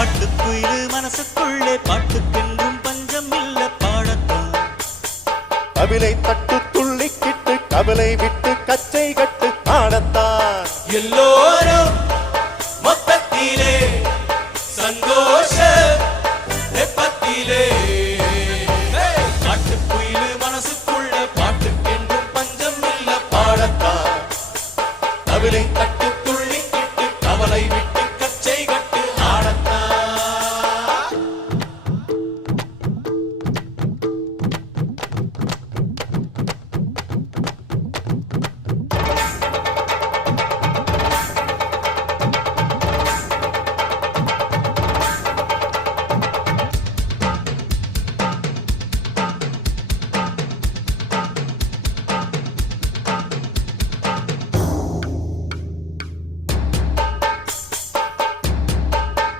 பாட்டுக்குயிலு மனசுக்குள்ளே பாட்டுக்கென்றும் பஞ்சம் இல்ல பாடத்தான். கவிலை தட்டு துள்ளிக்கிட்டு கவலை விட்டு கச்சை கட்டு